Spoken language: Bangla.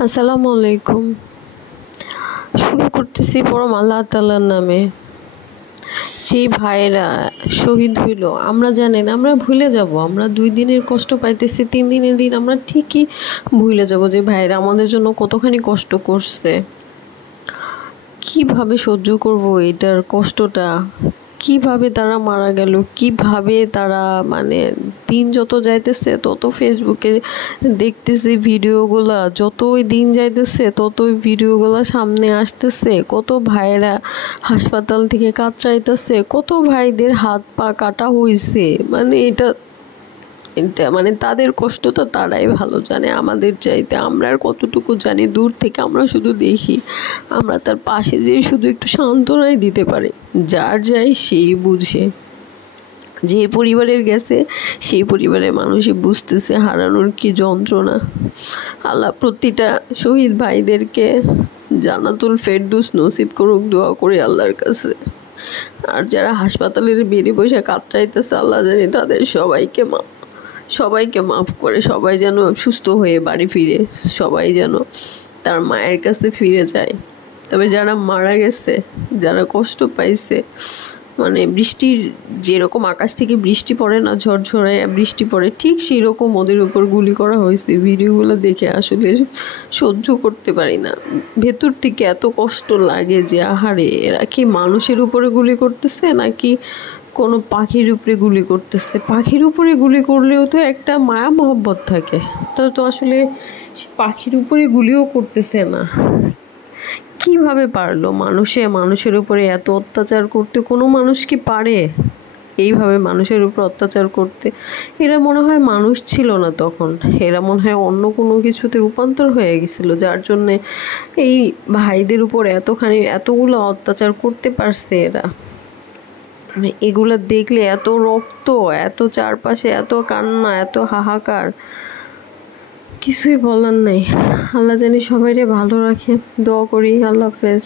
আসসালামু আলাইকুম। শুরু করতেছি পরম আল্লাহ তাআলার নামে। যে ভাইরা শহীদ হইল, আমরা জানি না, আমরা ভুলে যাব। আমরা 2 দিনের কষ্ট পাইতেছি, 3 দিনের দিন আমরা ঠিকই ভুলে যাব যে ভাইরা আমাদের জন্য কতখানি কষ্ট করছে। কিভাবে সহ্য করব এটার কষ্টটা? কিভাবে তারা মারা গেল? কিভাবে তারা মানে দিন যত যাইতেছে তত ফেসবুকে দেখতেছি ভিডিওগুলা, যতই দিন যাইতেছে ততই ভিডিওগুলা সামনে আসতেছে। কত ভাইরা হাসপাতাল থেকে কাতরাইতেছে, কত ভাইদের হাত পা কাটা হইছে। মানে এটা মানে তাদের কষ্টটা তারাই ভালো জানে আমাদের চাইতে। আমরা আর কতটুকু জানি? দূর থেকে আমরা শুধু দেখি, আমরা তার পাশে যেয়ে শুধু একটু সান্ত্বনাই দিতে পারি। যার যাই সেই বুঝে, যে পরিবারের গেছে সেই পরিবারের মানুষই বুঝতেছে হারানোর কি যন্ত্রণা। আল্লাহ প্রতিটা শহীদ ভাইদেরকে জান্নাতুল ফেরদৌস নসিব করুক, দোয়া করি আল্লাহর কাছে। আর যারা হাসপাতালের বেডে বসে কাতরাইতেছে, আল্লাহ জানি তাদের সবাইকে মাফ করে, সবাই যেন সুস্থ হয়ে বাড়ি ফিরে, সবাই যেন তার মায়ের কাছে ফিরে যায়। তবে যারা মারা গেছে, যারা কষ্ট পাইছে, মানে বৃষ্টির যেরকম আকাশ থেকে বৃষ্টি পড়ে না, ঝরঝরায় বৃষ্টি পড়ে, ঠিক সেই রকম ওদের উপর গুলি করা হয়েছে। ভিডিওগুলো দেখে আসলে সহ্য করতে পারি না। ভেতর থেকে এত কষ্ট লাগে যে আহারে, এরা কি মানুষের উপরে গুলি করতেছে নাকি কোনো পাখির উপরে গুলি করতেছে? পাখির উপরে গুলি করলেও তো একটা মায়া মহব্বত থাকে, তারা তো আসলে পাখির উপরে গুলিও করতেছে না। কিভাবে পারলো মানুষের উপরে এত অত্যাচার করতে? কোনো মানুষ কি পারে এইভাবে মানুষের উপর অত্যাচার করতে? এরা মনে হয় মানুষ ছিল না তখন, এরা মনে হয় অন্য কোনো কিছুতে রূপান্তর হয়ে গেছিল, যার জন্যে এই ভাইদের উপর এতগুলো অত্যাচার করতে পারছে এরা। মানে এগুলা দেখলে এত রক্ত, এত চারপাশে এত কান্না, এত হাহাকার, কিছুই বলার নাই। আল্লাহ জানি সবাইরে ভালো রাখে, দোয়া করি। আল্লাহ হাফেজ।